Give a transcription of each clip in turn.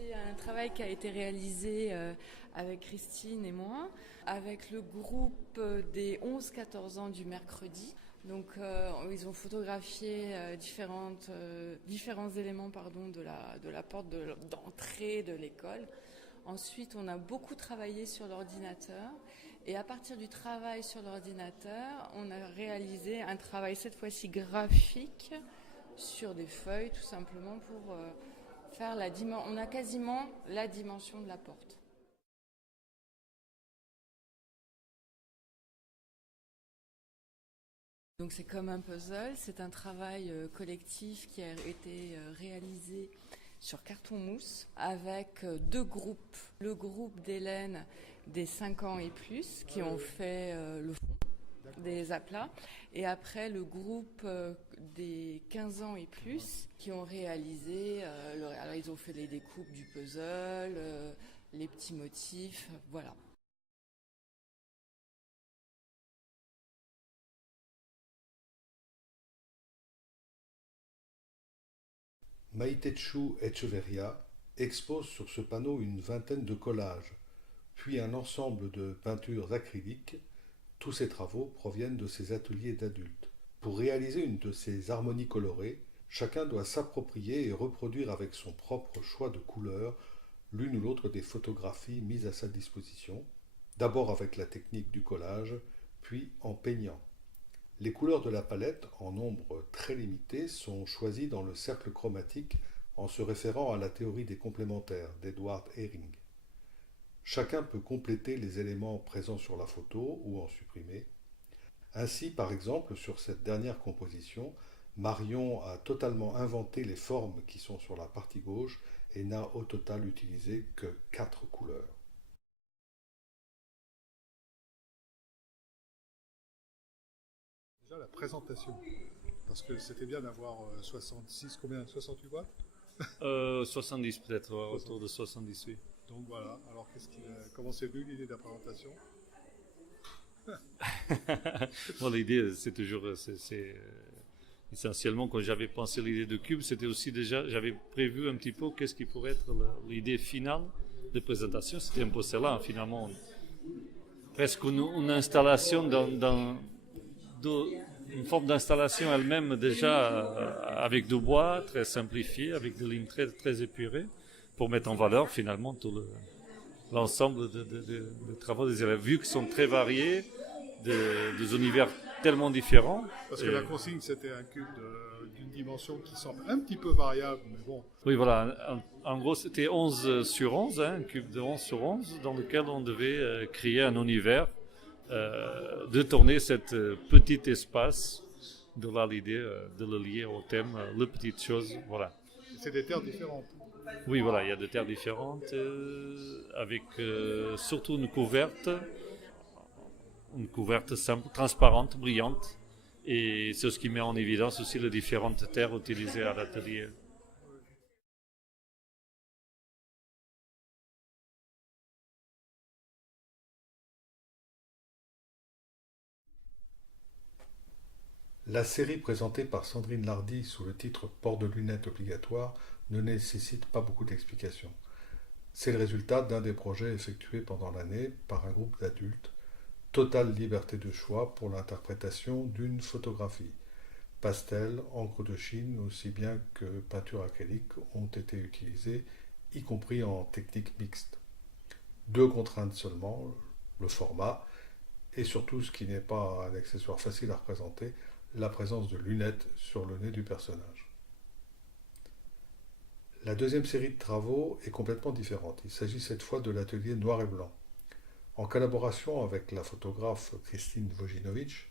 c'est un travail qui a été réalisé avec Christine et moi, avec le groupe des 11-14 ans du mercredi. Donc ils ont photographié différents éléments de la porte d'entrée de l'école. Ensuite, on a beaucoup travaillé sur l'ordinateur. Et à partir du travail sur l'ordinateur, on a réalisé un travail cette fois-ci graphique sur des feuilles, tout simplement pour faire la dimension. On a quasiment la dimension de la porte. Donc c'est comme un puzzle, c'est un travail collectif qui a été réalisé sur carton mousse avec deux groupes. Le groupe d'Hélène des 5 ans et plus qui ont fait le fond des aplats et après le groupe des 15 ans et plus qui ont réalisé, alors ils ont fait les découpes du puzzle, les petits motifs, voilà. Maïtechou Echeverria expose sur ce panneau une vingtaine de collages, puis un ensemble de peintures acryliques. Tous ces travaux proviennent de ses ateliers d'adultes. Pour réaliser une de ces harmonies colorées, chacun doit s'approprier et reproduire avec son propre choix de couleurs l'une ou l'autre des photographies mises à sa disposition, d'abord avec la technique du collage, puis en peignant. Les couleurs de la palette, en nombre très limité, sont choisies dans le cercle chromatique en se référant à la théorie des complémentaires d'Edward Herring. Chacun peut compléter les éléments présents sur la photo ou en supprimer. Ainsi, par exemple, sur cette dernière composition, Marion a totalement inventé les formes qui sont sur la partie gauche et n'a au total utilisé que 4 couleurs. Déjà la présentation, parce que c'était bien d'avoir 66, combien 68 watts 70 peut-être, autour de 70, oui. Donc voilà, alors comment c'est venu l'idée de la présentation? Bon, l'idée, c'est toujours, essentiellement, quand j'avais pensé l'idée de cube, c'était aussi déjà, j'avais prévu un petit peu qu'est-ce qui pourrait être l'idée finale de présentation. C'était un peu cela, finalement, presque une installation une forme d'installation elle-même déjà avec du bois, très simplifié, avec des lignes très, très épurées, pour mettre en valeur finalement tout l'ensemble des travaux des élèves, vu qu'ils sont très variés, des univers tellement différents. Parce que la consigne, c'était un cube d'une dimension qui semble un petit peu variable, mais bon. Oui, voilà. En gros, c'était 11 sur 11, hein, un cube de 11 sur 11, dans lequel on devait créer un univers, de tourner cet petit espace, de là l'idée de le lier au thème, les petites choses, voilà. C'est des terres différentes. Oui, voilà, il y a des terres différentes, avec surtout une couverte simple, transparente, brillante, et c'est ce qui met en évidence aussi les différentes terres utilisées à l'atelier. La série présentée par Sandrine Lardy sous le titre Port de lunettes obligatoire ne nécessite pas beaucoup d'explications. C'est le résultat d'un des projets effectués pendant l'année par un groupe d'adultes. Totale liberté de choix pour l'interprétation d'une photographie. Pastel, encre de Chine, aussi bien que peinture acrylique ont été utilisés, y compris en technique mixte. 2 contraintes seulement, le format, et surtout ce qui n'est pas un accessoire facile à représenter, la présence de lunettes sur le nez du personnage. La deuxième série de travaux est complètement différente. Il s'agit cette fois de l'atelier noir et blanc. En collaboration avec la photographe Christine Wojcinowicz,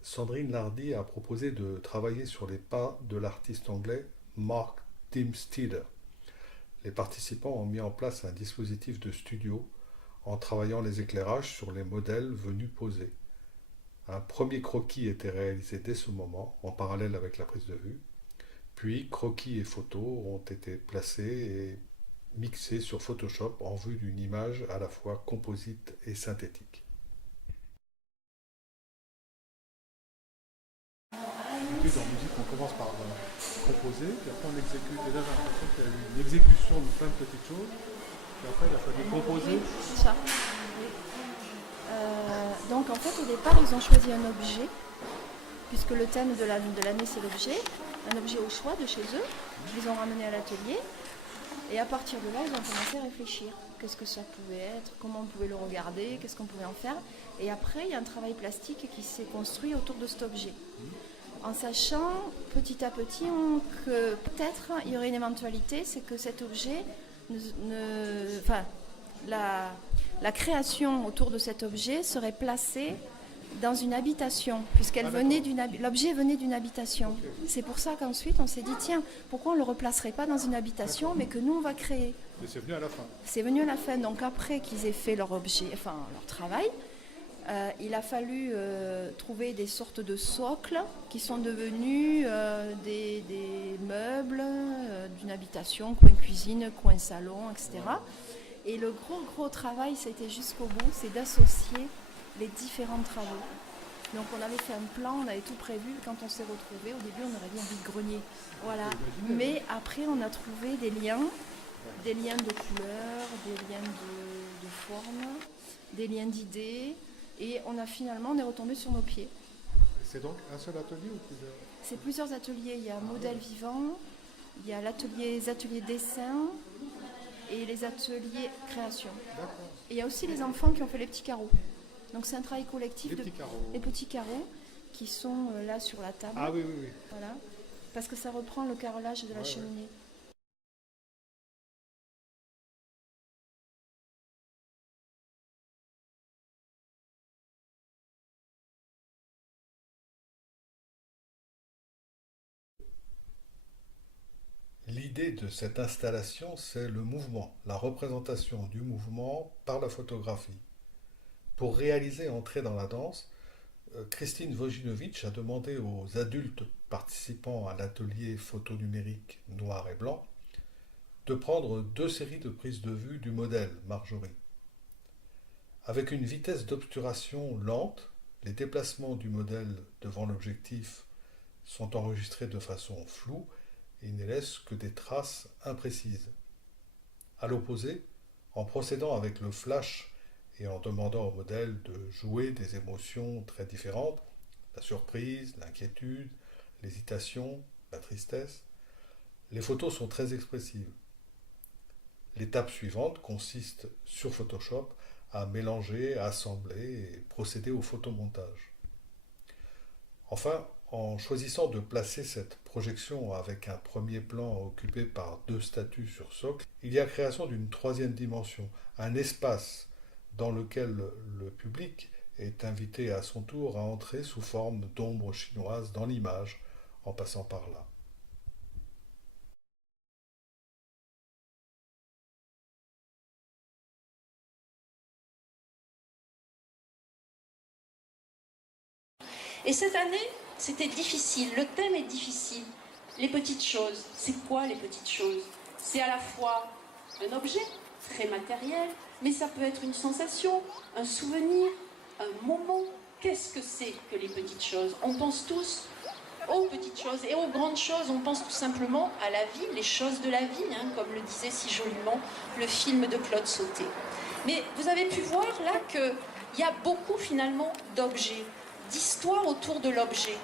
Sandrine Lardy a proposé de travailler sur les pas de l'artiste anglais Mark Dimsteeder. Les participants ont mis en place un dispositif de studio en travaillant les éclairages sur les modèles venus poser. Un premier croquis était réalisé dès ce moment, en parallèle avec la prise de vue. Puis, croquis et photos ont été placés et mixés sur Photoshop en vue d'une image à la fois composite et synthétique. d'habitude en musique, on commence par composer, puis après on exécute. Et là, j'ai l'impression qu'il y a eu une exécution de plein de petites choses, puis après il a fallu composer. C'est ça. Donc en fait, au départ, ils ont choisi un objet, puisque le thème de l'année, c'est l'objet, un objet au choix de chez eux. Ils ont ramené à l'atelier, et à partir de là, ils ont commencé à réfléchir. Qu'est-ce que ça pouvait être, comment on pouvait le regarder, qu'est-ce qu'on pouvait en faire. Et après, il y a un travail plastique qui s'est construit autour de cet objet. En sachant petit à petit que peut-être il y aurait une éventualité, c'est que cet objet, la création autour de cet objet serait placée dans une habitation, l'objet venait d'une habitation. C'est pour ça qu'ensuite on s'est dit, tiens, pourquoi on ne le replacerait pas dans une habitation, mais que nous on va créer. Mais c'est venu à la fin. C'est venu à la fin, donc après qu'ils aient fait leur travail, il a fallu trouver des sortes de socles qui sont devenus des meubles d'une habitation, coin cuisine, coin salon, etc. Et le gros travail, c'était jusqu'au bout, c'est d'associer les différents travaux. Donc on avait fait un plan, on avait tout prévu. Quand on s'est retrouvés, au début on aurait dit un vide-grenier. Voilà. Mais après on a trouvé des liens de couleurs, des liens de forme, des liens d'idées. Et on est retombé sur nos pieds. C'est donc un seul atelier ou plusieurs? C'est plusieurs ateliers. Il y a modèle vivant, il y a les ateliers dessin et les ateliers création. D'accord. Et il y a aussi les enfants qui ont fait les petits carreaux. Donc c'est un travail collectif. Les petits carreaux qui sont là sur la table. Ah oui. Voilà. Parce que ça reprend le carrelage de la cheminée. L'idée de cette installation, c'est le mouvement, la représentation du mouvement par la photographie. Pour réaliser Entrer dans la danse, Christine Wojcinowicz a demandé aux adultes participant à l'atelier photo numérique noir et blanc de prendre 2 séries de prises de vue du modèle Marjorie. Avec une vitesse d'obturation lente, les déplacements du modèle devant l'objectif sont enregistrés de façon floue et il ne laisse que des traces imprécises. À l'opposé, en procédant avec le flash et en demandant au modèle de jouer des émotions très différentes, la surprise, l'inquiétude, l'hésitation, la tristesse, les photos sont très expressives. L'étape suivante consiste sur Photoshop à mélanger, à assembler et procéder au photomontage. Enfin, en choisissant de placer cette projection avec un premier plan occupé par 2 statues sur socle, il y a création d'une 3e dimension, un espace dans lequel le public est invité à son tour à entrer sous forme d'ombre chinoise dans l'image, en passant par là. Et cette année, c'était difficile, le thème est difficile. Les petites choses, c'est quoi les petites choses? C'est à la fois un objet très matériel, mais ça peut être une sensation, un souvenir, un moment. Qu'est-ce que c'est que les petites choses? On pense tous aux petites choses et aux grandes choses. On pense tout simplement à la vie, les choses de la vie, comme le disait si joliment le film de Claude Sauté. Mais vous avez pu voir là qu'il y a beaucoup finalement d'objets, d'histoires autour de l'objet.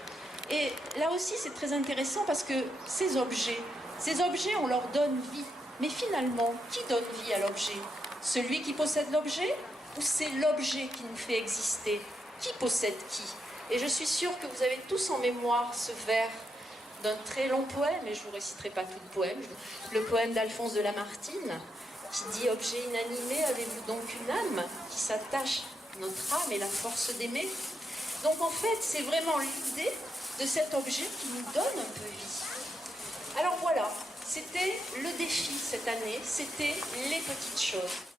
Et là aussi c'est très intéressant parce que ces objets, on leur donne vie. Mais finalement, qui donne vie à l'objet? Celui qui possède l'objet ou c'est l'objet qui nous fait exister? Qui possède qui? Et je suis sûre que vous avez tous en mémoire ce vers d'un très long poème, et je ne vous réciterai pas tout le poème, le poème d'Alphonse de Lamartine, qui dit « Objet inanimé, avez-vous donc une âme qui s'attache à notre âme et la force d'aimer ?» Donc en fait, c'est vraiment l'idée de cet objet qui nous donne un peu vie. Alors voilà, c'était le défi cette année, c'était les petites choses.